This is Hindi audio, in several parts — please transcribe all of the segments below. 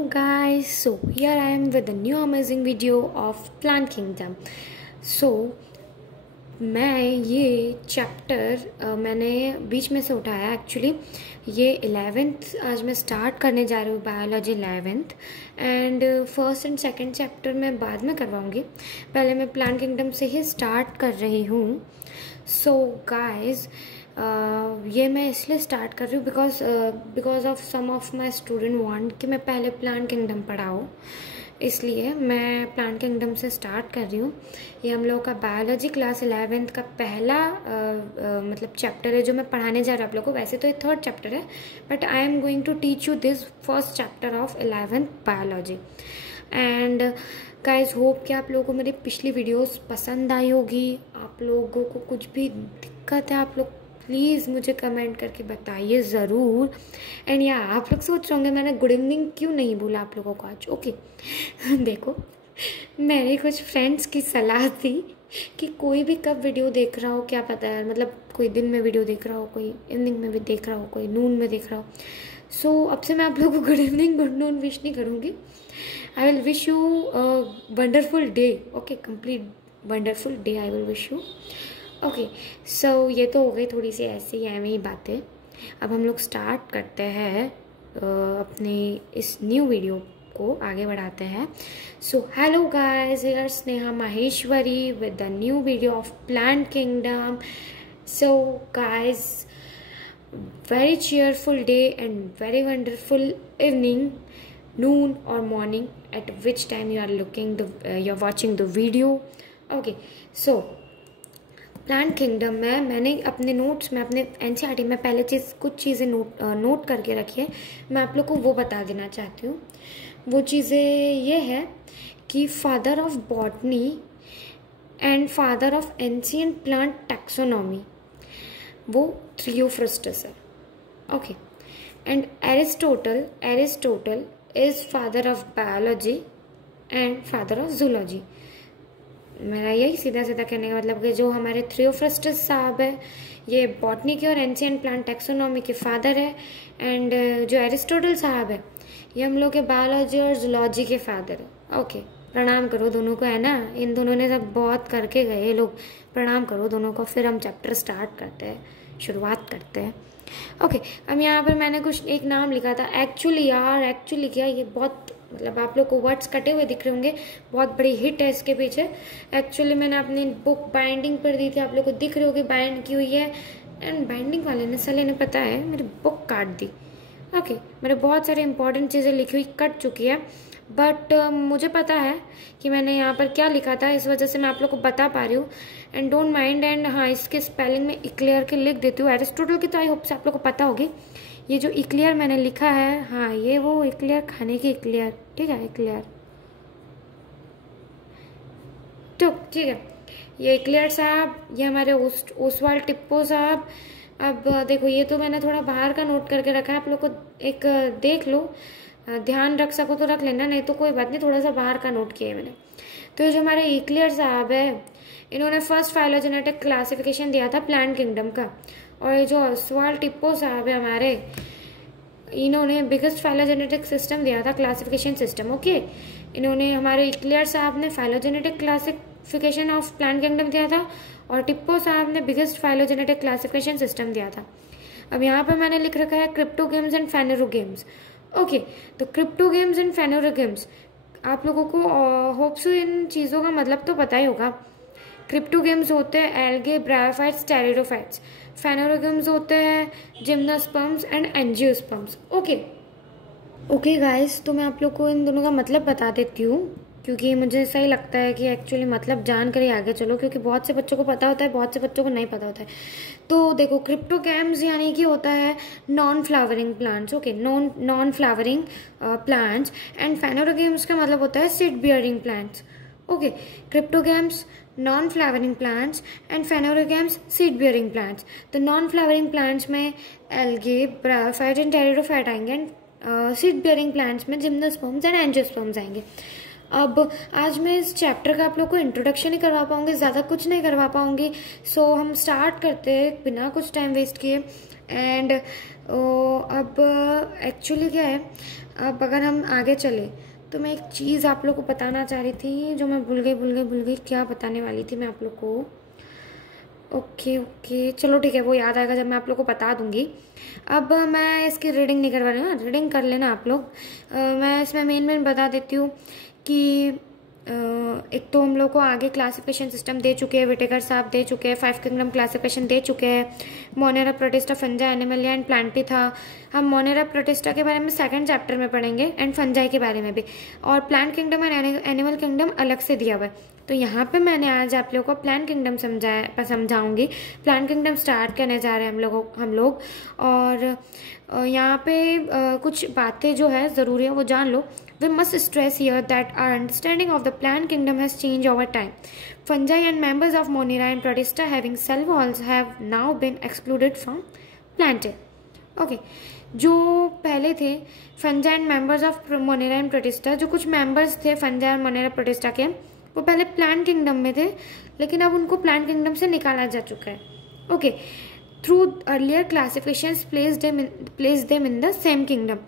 Guys, so here I am with a new amazing video of Plant Kingdom. So मैं ये चैप्टर मैंने बीच में से उठाया एक्चुअली। ये 11th आज मैं स्टार्ट करने जा रही हूँ, biology 11th, and first and second chapter मैं बाद में करवाऊँगी। पहले मैं प्लांट किंगडम से ही स्टार्ट कर रही हूँ। सो गाइज ये मैं इसलिए स्टार्ट कर रही हूँ because of some of my student want कि मैं पहले प्लांट किंगडम पढ़ाऊँ, इसलिए मैं प्लांट किंगडम से स्टार्ट कर रही हूँ। ये हम लोगों का बायोलॉजी क्लास 11th का पहला मतलब चैप्टर है जो मैं पढ़ाने जा रही हूँ आप लोगों को। वैसे तो ये थर्ड चैप्टर है, but I am going to teach you this first chapter of 11th biology. And guys hope कि आप लोगों को मेरी पिछली वीडियोस पसंद आई होगी। आप लोगों को कुछ भी दिक्कत है आप लोग प्लीज़ मुझे कमेंट करके बताइए ज़रूर। एंड या आप लोग सोच रहे होंगे मैंने गुड इवनिंग क्यों नहीं बोला आप लोगों को आज। ओके देखो, मेरे कुछ फ्रेंड्स की सलाह थी कि कोई भी कब वीडियो देख रहा हो क्या पता है, मतलब कोई दिन में वीडियो देख रहा हो, कोई इवनिंग में भी देख रहा हो, कोई नून में देख रहा हो। सो अब से मैं आप लोगों को good evening good noon wish नहीं करूँगी। I will wish you wonderful day. Okay, complete wonderful day I will wish you. Okay so ये तो हो गई थोड़ी सी ऐसी एम ही बातें। अब हम लोग स्टार्ट करते हैं अपने इस न्यू वीडियो को आगे बढ़ाते हैं। So hello guys, here Sneha Maheshwari with the new video of plant kingdom. So guys, very cheerful day and very wonderful evening, noon or morning, at which time you are looking you're watching the video. Okay, so plant kingdom में मैंने अपने नोट्स में अपने एनसीईआरटी में पहले कुछ चीज़ें नोट करके रखी है। मैं आप लोग को वो बता देना चाहती हूँ। वो चीज़ें ये है कि father of botany and father of ancient plant taxonomy वो थियोफ्रस्टस है। Okay, and Aristotle is father of biology and father of zoology. मेरा यही सीधा सीधा कहने का मतलब कि जो हमारे थियोफ्रस्टस साहब है ये बॉटनी के और एंशिएंट प्लांट टैक्सोनॉमी के फादर है, एंड जो एरिस्टोटल साहब है ये हम लोग के बायोलॉजी और जूलॉजी के फादर है। ओके, प्रणाम करो दोनों को, है ना, इन दोनों ने सब बहुत करके गए लोग, प्रणाम करो दोनों को। फिर हम चैप्टर स्टार्ट करते हैं, शुरुआत करते हैं। ओके, अब यहाँ पर मैंने कुछ एक नाम लिखा था एक्चुअली क्या, ये बहुत मतलब आप लोग को वर्ड्स कटे हुए दिख रहे होंगे, बहुत बड़ी हिट है इसके पीछे। एक्चुअली मैंने अपनी बुक बाइंडिंग पर दी थी, आप लोग को दिख रही होगी बाइंड की हुई है, एंड बाइंडिंग वाले ने साले ने पता है मेरी बुक काट दी। ओके, मेरे बहुत सारे इंपॉर्टेंट चीज़ें लिखी हुई कट चुकी है, बट मुझे पता है कि मैंने यहाँ पर क्या लिखा था, इस वजह से मैं आप लोग को बता पा रही हूँ। एंड डोंट माइंड, एंड हाँ इसके स्पेलिंग में इक्लियर के लिख देती हूँ। एरिस्टोटल की तो आई होप से आप लोग को पता होगी। ये जो इक्लियर मैंने लिखा है, हाँ ये वो इक्लियर खाने की इक्लियर, ठीक है, इक्लियर तो ठीक है। ये इक्लियर साहब, ये हमारे ओसवाल्ड टिप्पो साहब। अब देखो ये तो मैंने थोड़ा बाहर का नोट करके रखा है, आप लोग को एक देख लो, ध्यान रख सको तो रख लेना, नहीं तो कोई बात नहीं, थोड़ा सा बाहर का नोट किया है मैंने। तो ये जो हमारे इक्लियर साहब है इन्होंने फर्स्ट फाइलोजेनेटिक क्लासिफिकेशन दिया था प्लांट किंगडम का, और ये जो ओसवाल्ड टिप्पो साहब है हमारे, इन्होंने बिगेस्ट फाइलोजेनेटिक सिस्टम दिया था, क्लासिफिकेशन सिस्टम। ओके, इन्होंने हमारे इक्लियर साहब ने phylogenetic classification of plant kingdom दिया था, और टिप्पो साहब ने बिगेस्ट फाइलोजेनेटिक क्लासिफिकेशन सिस्टम दिया था। अब यहाँ पे मैंने लिख रखा है क्रिप्टोगेम्स एंड फेनेरोगेम्स। ओके, तो क्रिप्टोगेम्स एंड फेनेरोगेम्स आप लोगों को होप्स इन चीज़ों का मतलब तो पता ही होगा। क्रिप्टोगेम्स होते हैं एल्गे, ब्रायोफाइट्स, टेरिडोफाइट्स। फेनेरोगेम्स होते हैं gymnosperms and angiosperms. Okay guys, तो मैं आप लोग को इन दोनों का मतलब बता देती हूँ, क्योंकि मुझे ऐसा ही लगता है कि एक्चुअली मतलब जान कर ही आगे चलो, क्योंकि बहुत से बच्चों को पता होता है, बहुत से बच्चों को नहीं पता होता है। तो देखो, क्रिप्टोगेम्स यानी कि होता है non flowering plants. Okay, non flowering plants, and phanerogams का मतलब होता है seed bearing plants. Okay, cryptogams non flowering plants and phanerogams seed bearing plants. तो नॉन फ्लावरिंग प्लांट्स में एल्गे, ब्रायोफाइट एंड टेरिडोफाइट आएंगे, एंड सीड बियरिंग प्लांट्स में जिम्नोस्पर्म्स एंड एंजियोस्पर्म्स आएंगे। अब आज मैं इस चैप्टर का आप लोग को इंट्रोडक्शन ही करवा पाऊंगी, ज़्यादा कुछ नहीं करवा पाऊंगी। सो हम स्टार्ट करते हैं बिना कुछ टाइम वेस्ट किए। एंड अब एक्चुअली क्या है, अब अगर हम आगे चले तो मैं एक चीज़ आप लोग को बताना चाह रही थी जो मैं भूल गई क्या बताने वाली थी मैं आप लोग को। ओके चलो ठीक है, वो याद आएगा जब मैं आप लोग को बता दूंगी। अब मैं इसकी रीडिंग नहीं करवा रही हूँ, रीडिंग कर लेना आप लोग। मैं इसमें मेन बता देती हूँ कि एक तो हम लोग को आगे क्लासिफिकेशन सिस्टम दे चुके हैं, विटेकर साहब दे चुके हैं, 5 किंगडम क्लासिफिकेशन दे चुके हैं। Monera protista, fungi, Animalia and Plantae था। हम मोनेरा प्रोटिस्टा के बारे में सेकंड चैप्टर में पढ़ेंगे एंड फंजाई के बारे में भी, और plant kingdom and animal kingdom अलग से दिया हुआ है। तो यहाँ पे मैंने आज आप लोगों को प्लांट किंगडम समझाऊंगी। प्लांट किंगडम स्टार्ट करने जा रहे हैं हम लोग और यहाँ पे कुछ बातें जो है ज़रूरी है वो जान लो। We must stress here that our understanding of the plant kingdom has changed over time. Fungi and members of Monera and Protista having cell walls have now been excluded from Plantae. Okay. जो पहले थे फंजा and members of Monera and protista, जो कुछ मेंबर्स थे फंजा और मोनेरा प्रोटिस्टा के, वो पहले प्लांट किंगडम में थे, लेकिन अब उनको प्लांट किंगडम से निकाला जा चुका है। Okay, through earlier classification place them in the same kingdom.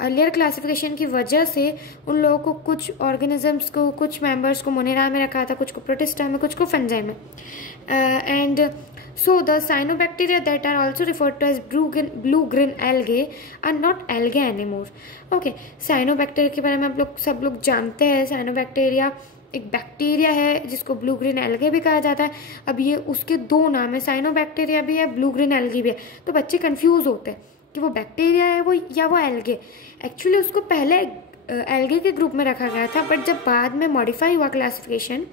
Earlier classification की वजह से उन लोगों को, कुछ ऑर्गेनिजम्स को, कुछ मेंबर्स को मोनेरा में रखा था, कुछ को प्रोटिस्टा में, कुछ को फंजाई में। And so the cyanobacteria that are also referred to as blue green algae are not algae anymore. Okay, cyanobacteria के बारे में सब लोग जानते हैं। साइनोबैक्टीरिया एक बैक्टीरिया है जिसको ब्लू ग्रीन एल्गे भी कहा जाता है। अब ये उसके दो नाम है, साइनोबैक्टीरिया भी है, ब्लू ग्रीन एल्गी भी है। तो बच्चे कंफ्यूज होते हैं कि वो बैक्टीरिया है वो या वो एल्गे। एक्चुअली उसको पहले एल्गे के ग्रुप में रखा गया था, बट जब बाद में मॉडिफाई हुआ क्लासिफिकेशन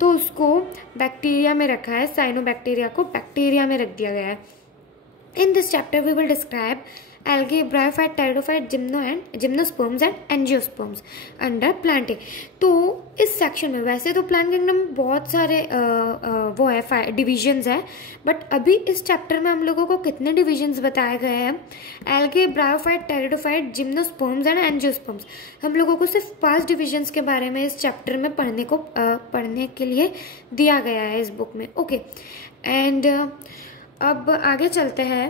तो उसको बैक्टीरिया में रखा है। साइनोबैक्टीरिया को बैक्टीरिया में रख दिया गया है। In this chapter we will describe algae, bryophyte, pteridophyte, gymnosperms and angiosperms under Plantae। तो इस सेक्शन में वैसे तो प्लांट किंगडम में बहुत सारे वो है डिविजन्स है, बट अभी इस चैप्टर में हम लोगों को कितने डिविजन्स बताए गए हैं? Algae, bryophyte, pteridophyte, gymnosperms and angiosperms. हम लोगों को सिर्फ 5 डिविजन्स के बारे में इस चैप्टर में पढ़ने के लिए दिया गया है इस बुक में। ओके, एंड अब आगे चलते हैं।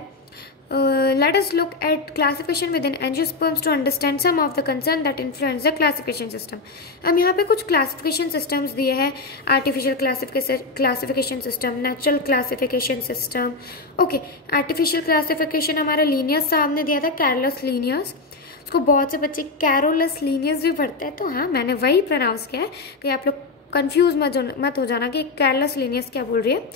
Let us look at classification within angiosperms to understand some of the concerns that influence the classification system। हम यहाँ पे कुछ classification systems दिए हैं, artificial classification system, natural classification system। Okay, artificial classification हमारा Linnaeus साहब ने दिया था, Carolus Linnaeus। उसको बहुत से बच्चे Carolus Linnaeus भी पढ़ते हैं, तो हाँ मैंने वही प्रोनाउंस किया है कि आप लोग कंफ्यूज मत हो जाना कि कैरलस लिनियस क्या बोल रही है।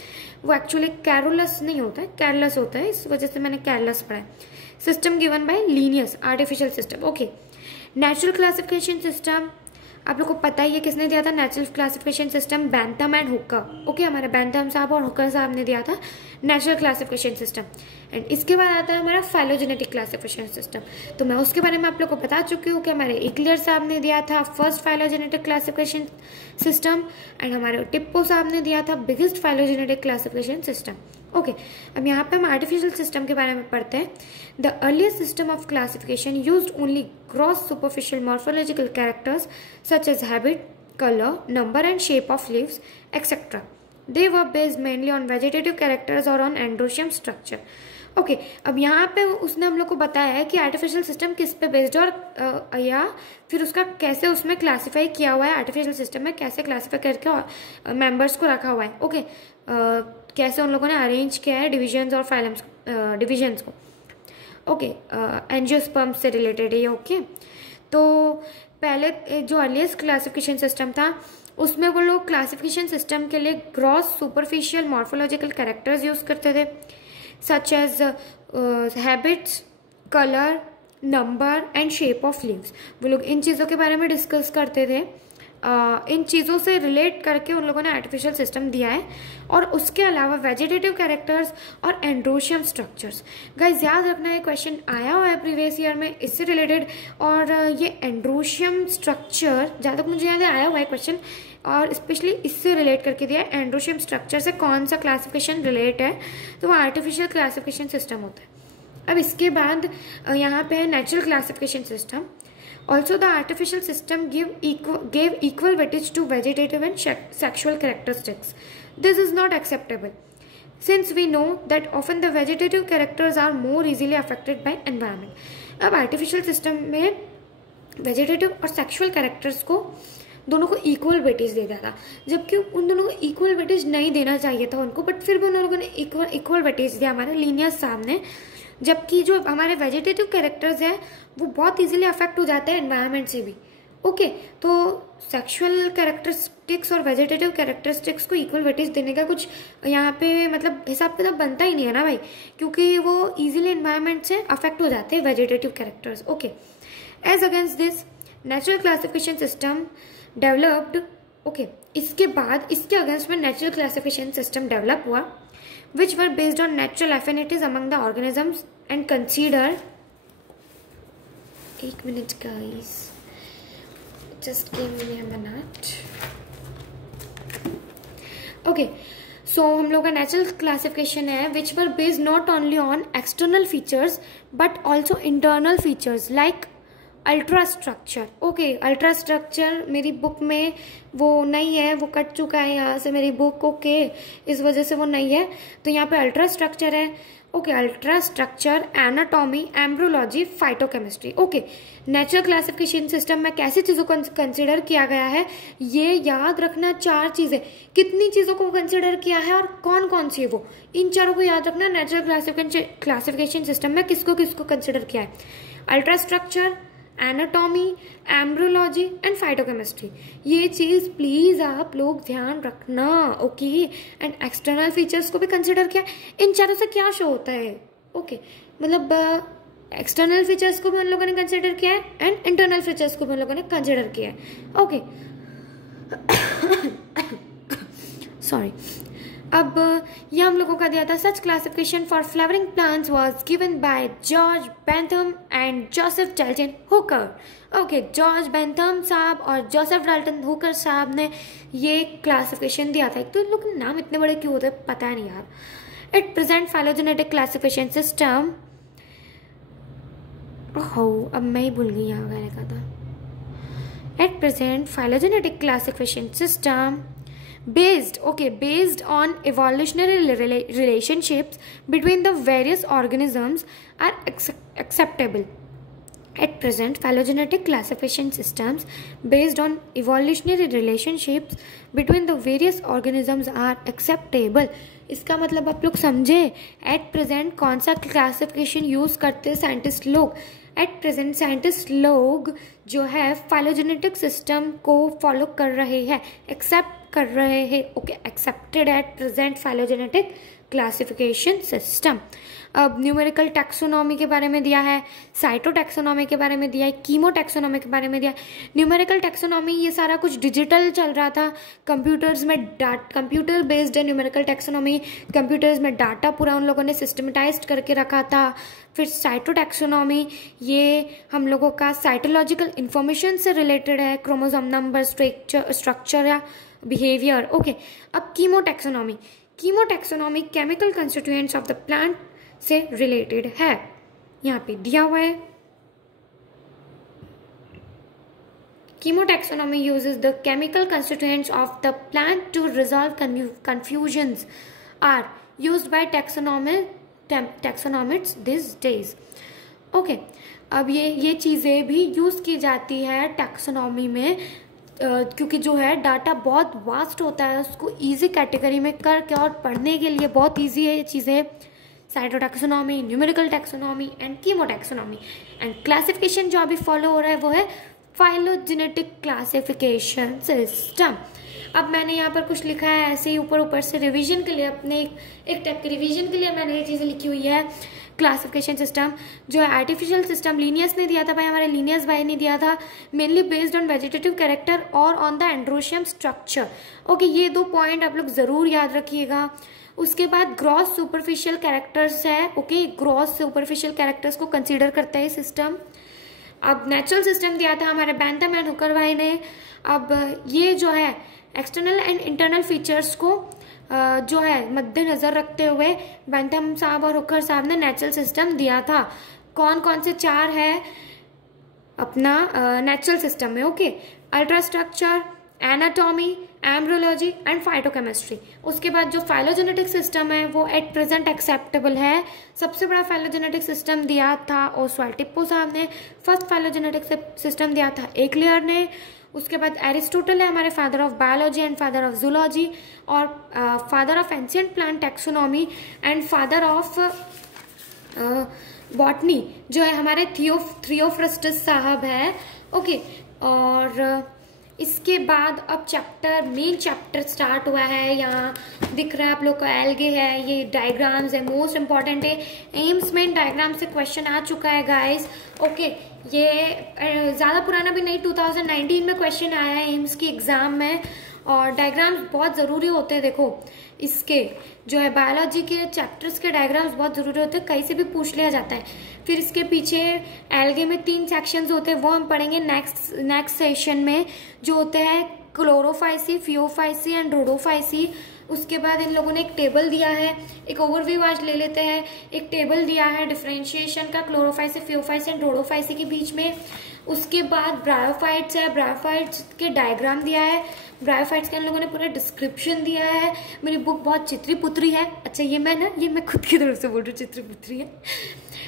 वो एक्चुअली कैरोलस नहीं होता है, कैरलस होता है, इस वजह से मैंने कैरलस पढ़ा है। System given by Linnaeus, artificial system. Okay, natural classification system आप लोग को पता ही है किसने दिया था natural classification system? Bentham and Hooker. Okay, हमारे बैंथम साहब और हुकर साहब ने दिया था नेचुरल क्लासिफिकेशन सिस्टम। एंड इसके बाद आता है हमारा फाइलोजेनेटिक क्लासिफिकेशन सिस्टम। तो मैं उसके बारे में आप लोग को बता चुकी हूँ कि हमारे इक्लियर साहब ने दिया था first phylogenetic classification system, and हमारे टिप्पो साहब ने दिया था biggest phylogenetic classification system. Okay, अब यहाँ पे हम आर्टिफिशियल सिस्टम के बारे में पढ़ते हैं। The earliest system of classification used only gross superficial morphological characters such as habit, colour, number and shape of leaves etcetera. They were based mainly on vegetative characters or on endoecium structure। Okay, अब यहाँ पे उसने हम लोग को बताया है कि आर्टिफिशियल सिस्टम किस पे बेस्ड है और या फिर उसका कैसे उसमें क्लासिफाई किया हुआ है, आर्टिफिशियल सिस्टम में कैसे क्लासिफाई करके मेंबर्स को रखा हुआ है। ओके, कैसे उन लोगों ने अरेंज किया है डिविजन्स और फाइलम्स डिविजन्स को। ओके, एंजियोस्पर्म्स से रिलेटेड है। ओके, तो पहले जो अर्लिएस्ट क्लासिफिकेशन सिस्टम था उसमें वो लोग क्लासिफिकेशन सिस्टम के लिए gross superficial morphological characters use करते थे, such as habits, colour, number and shape of leaves. वो लोग इन चीज़ों के बारे में डिस्कस करते थे। इन चीज़ों से रिलेट करके उन लोगों ने आर्टिफिशियल सिस्टम दिया है। और उसके अलावा वेजिटेटिव कैरेक्टर्स और एंड्रोशियम स्ट्रक्चर्स। गाइस याद रखना, ये क्वेश्चन आया हुआ है प्रीवियस ईयर में इससे रिलेटेड, और ये एंड्रोशियम स्ट्रक्चर जहाँ तक मुझे याद है आया हुआ है क्वेश्चन, और स्पेशली इससे रिलेट करके दिया है एंड्रोशियम स्ट्रक्चर से कौन सा क्लासिफिकेशन रिलेट है, तो वो आर्टिफिशियल क्लासिफिकेशन सिस्टम होता है। अब इसके बाद यहाँ पे है natural classification system. Also, the artificial system gave equal weightage to vegetative and sexual characteristics. This is not acceptable, since we know that often the vegetative characters are more easily affected by environment. अब artificial system में vegetative और sexual characters को दोनों को इक्वल वेटेज दे दिया था, जबकि उन दोनों को इक्वल वेटेज नहीं देना चाहिए था उनको, बट फिर भी उन लोगों ने इक्वल वेटेज दिया हमारे लीनियस साहब ने। जबकि जो हमारे वेजिटेटिव कैरेक्टर्स हैं वो बहुत इजीली अफेक्ट हो जाते हैं एनवायरनमेंट से भी। ओके, तो सेक्सुअल कैरेक्टरिस्टिक्स और वेजिटेटिव कैरेक्टरिस्टिक्स को इक्वल वेटेज देने का कुछ यहाँ पे मतलब हिसाब किताब बनता ही नहीं है ना भाई, क्योंकि वो इजीली एनवायरनमेंट से अफेक्ट हो जाते हैं vegetative characters. Okay, as against this natural classification system developed. Okay, इसके बाद इसके अगेंस्ट में नेचुरल क्लासिफिकेशन सिस्टम डेवलप हुआ, which were based on natural affinities among the organisms and consider, एक minute guys, just give me a minute. Okay, so हम लोग का नेचुरल क्लासिफिकेशन है which were based not only on external features but also internal features like ultra structure. Okay, ultra structure मेरी बुक में वो नहीं है, वो कट चुका है यहाँ से मेरी बुक। ओके, इस वजह से वो नहीं है, तो यहाँ पे अल्ट्रा स्ट्रक्चर है। Okay, ultra structure, anatomy, embryology, phytochemistry. Okay, natural classification system में कैसी चीज़ों को कंसिडर किया गया है, ये याद रखना। 4 चीज़ें, कितनी चीज़ों को कंसिडर किया है और कौन कौन सी है वो, इन चारों को याद रखना। नेचुरल क्लासिफिकेशन सिस्टम में किसको किसको कंसिडर किया है, ultra structure, anatomy, embryology and phytochemistry. ये चीज प्लीज आप लोग ध्यान रखना। ओके, एंड एक्सटर्नल फीचर्स को भी कंसिडर किया। इन चारों से क्या शो होता है, ओके, मतलब एक्सटर्नल फीचर्स को भी उन लोगों ने कंसिडर किया है एंड इंटरनल फीचर्स को भी उन लोगों ने कंसिडर किया है। Okay, sorry. अब ये हम लोगों का दिया था, such classification for flowering plants was given by George Bentham and Joseph Dalton Hooker. Okay, George Bentham साहब और जोसेफ डाल्टन हुकर साहब ने ये क्लासिफिकेशन दिया था। एक तो इन लोगों के नाम इतने बड़े क्यों होते हैं पता नहीं यार। It present phylogenetic classification system. ओहो, अब मैं ही भूल गई यहाँ क्या लिखा था। It present phylogenetic classification system based on evolutionary relationships between the various organisms are acceptable. At present, phylogenetic classification systems based on evolutionary relationships between the various organisms are acceptable. इसका मतलब आप लोग समझे, एट प्रेजेंट कौन सा क्लासिफिकेशन यूज करते हैं साइंटिस्ट लोग। एट प्रेजेंट साइंटिस्ट लोग जो है फाइलोजेनेटिक सिस्टम को फॉलो कर रहे हैं, एक्सेप्ट कर रहे हैं। Okay, accepted at present phylogenetic classification system. अब न्यूमेरिकल टैक्सोनॉमी के बारे में दिया है, साइटो टैक्सोनॉमी के बारे में दिया है, कीमो टैक्सोनॉमी के बारे में दिया है। न्यूमेरिकल टैक्सोनॉमी ये सारा कुछ डिजिटल चल रहा था कंप्यूटर्स में, कंप्यूटर बेस्ड है न्यूमेरिकल टैक्सोनॉमी। कंप्यूटर्स में डाटा पूरा उन लोगों ने सिस्टमेटाइज्ड करके रखा था। फिर साइटो टैक्सोनॉमी, ये हम लोगों का साइटोलॉजिकल इंफॉर्मेशन से रिलेटेड है, क्रोमोसोम नंबर, स्ट्रक्चर या बिहेवियर। ओके, अब chemo taxonomy, chemo taxonomy chemical constituents of the plant से रिलेटेड है, यहाँ पे दिया हुआ है। Chemo taxonomy uses the chemical constituents of the plant to resolve confusions are used by taxonomists this days. Okay, अब ये चीज़ें भी यूज की जाती है टैक्सोनॉमी में, क्योंकि जो है डाटा बहुत वास्ट होता है, उसको इजी कैटेगरी में करके और पढ़ने के लिए बहुत इजी है ये चीज़ें। Cytotaxonomy, numerical taxonomy and chemo taxonomy. And classification जो अभी फॉलो हो रहा है वो है फाइलोजेनेटिक क्लासिफिकेशन सिस्टम। अब मैंने यहाँ पर कुछ लिखा है ऐसे ही ऊपर ऊपर से रिवीजन के लिए, अपने एक टाइप के रिवीजन के लिए मैंने ये चीज़ें लिखी हुई है। क्लासिफिकेशन सिस्टम जो है आर्टिफिशियल सिस्टम लीनियस ने दिया था भाई, हमारे लीनियस भाई ने दिया था, mainly based on vegetative character और on the androecium structure. Okay, ये 2 पॉइंट आप लोग जरूर याद रखिएगा। उसके बाद ग्रॉस सुपरफिशियल कैरेक्टर्स है। ओके, ग्रॉस सुपरफिशियल कैरेक्टर्स को कंसीडर करता है सिस्टम। अब नेचुरल सिस्टम दिया था हमारे बेंथम एंड हुकर भाई ने। अब ये जो है एक्सटर्नल एंड इंटरनल फीचर्स को जो है मद्देनजर रखते हुए बेंथम साहब और हुकर साहब ने नेचुरल सिस्टम दिया था। कौन कौन से 4 है, अपना नेचुरल सिस्टम में। Okay, ultra structure, anatomy, embryology and phytochemistry. उसके बाद जो फाइलोजेनेटिक सिस्टम है वो एट प्रेजेंट एक्सेप्टेबल है। सबसे बड़ा फाइलोजेनेटिक सिस्टम दिया था ओस्वाल्ड टिप्पो साहब ने। फर्स्ट फाइलोजेनेटिक सिस्टम दिया था एक्लियर ने। उसके बाद एरिस्टोटल है हमारे father of biology and father of zoology, और father of ancient plant taxonomy and father of botany जो है हमारे थियोफ्रस्टस साहब है। ओके, और इसके बाद अब मेन चैप्टर स्टार्ट हुआ है। यहाँ दिख रहा है आप लोग को एल्गे है, ये डायग्राम्स है, मोस्ट इंपॉर्टेंट है। एम्स में डायग्राम से क्वेश्चन आ चुका है गाइस। ओके, ये ज्यादा पुराना भी नहीं, 2019 में क्वेश्चन आया है एम्स की एग्जाम में, और डायग्राम्स बहुत जरूरी होते हैं। देखो इसके जो है बायोलॉजी के चैप्टर्स के डायग्राम्स बहुत जरूरी होते हैं, कहीं से भी पूछ लिया जाता है। फिर इसके पीछे एल्गे में 3 सेक्शंस होते हैं, वो हम पढ़ेंगे नेक्स्ट सेशन में, जो होते हैं क्लोरोफाइसी, फियोफाइसी एंड रोडोफाइसी। उसके बाद इन लोगों ने एक टेबल दिया है, एक ओवरव्यू आज ले लेते हैं। एक टेबल दिया है डिफरेंशिएशन का क्लोरोफाइसी, फियोफाइसी एंड रोडोफाइसी के बीच में। उसके बाद ब्रायोफाइट्स है, ब्रायोफाइट्स के डायग्राम दिया है, ब्रायोफाइट्स के इन लोगों ने पूरा डिस्क्रिप्शन दिया है। मेरी बुक बहुत चित्री पुत्री है। अच्छा, ये मैं खुद की तरफ से बोल रही हूँ, चित्री पुत्री है।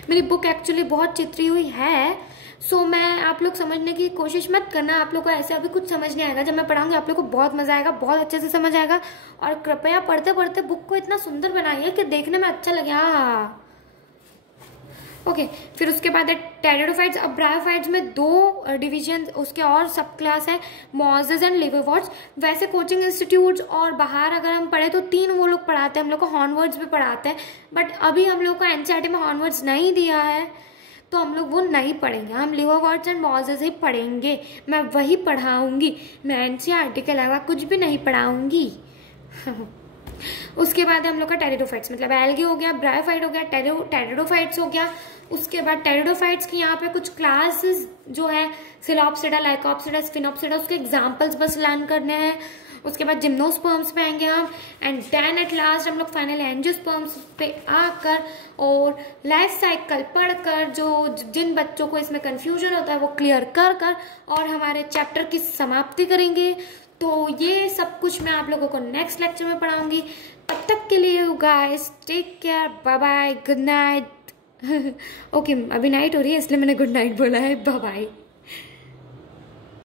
मेरी बुक एक्चुअली बहुत चित्री हुई है। सो मैं आप लोग समझने की कोशिश मत करना, आप लोग को ऐसे अभी कुछ समझ नहीं आएगा। जब मैं पढ़ाऊंगी आप लोग को बहुत मजा आएगा, बहुत अच्छे से समझ आएगा। और कृपया पढ़ते पढ़ते बुक को इतना सुंदर बनाइए कि देखने में अच्छा लगे। हाँ, ओके। फिर उसके बाद है टेरिडोफाइट्स। अब ब्रायोफाइट्स में 2 डिवीजन उसके और सब क्लास है, मॉजेस एंड लिवर्वर्ट्स। वैसे कोचिंग इंस्टीट्यूट्स और बाहर अगर हम पढ़े तो 3 वो लोग पढ़ाते हैं, हम लोग को हॉर्नवर्ड्स भी पढ़ाते हैं। बट अभी हम लोग को एनसीईआरटी में हॉर्नवर्ड्स नहीं दिया है, तो हम लोग वो नहीं पढ़ेंगे, हम लिवर्वर्ट्स एंड मॉजेस ही पढ़ेंगे। मैं वही पढ़ाऊंगी, मैं एनसीईआरटी के अलावा कुछ भी नहीं पढ़ाऊंगी। उसके बाद हम लोग का टेरिडोफाइट्स, मतलब एल्गे हो गया, ब्रायोफाइट हो गया, टेरिडोफाइट्स हो गया। उसके बाद टेरिडोफाइट्स की यहाँ पे कुछ क्लासेस जो है सिलॉप्सिडा, लाइकोप्सिडा, स्फिनोप्सिडा, उसके एग्जाम्पल्स बस लर्न करने हैं। उसके बाद जिम्नोस्पर्म्स पे आएंगे हम, एंड देन एट लास्ट हम लोग फाइनल एंजियोस्पर्म्स पे आकर और लाइफ साइकिल पढ़कर जो जिन बच्चों को इसमें कंफ्यूजन होता है वो क्लियर कर और हमारे चैप्टर की समाप्ति करेंगे। तो ये सब कुछ मैं आप लोगों को नेक्स्ट लेक्चर में पढ़ाऊंगी। तब तक के लिए guys take care, bye bye, good night. Okay, अभी नाइट हो रही है इसलिए मैंने गुड नाइट बोला है। Bye bye.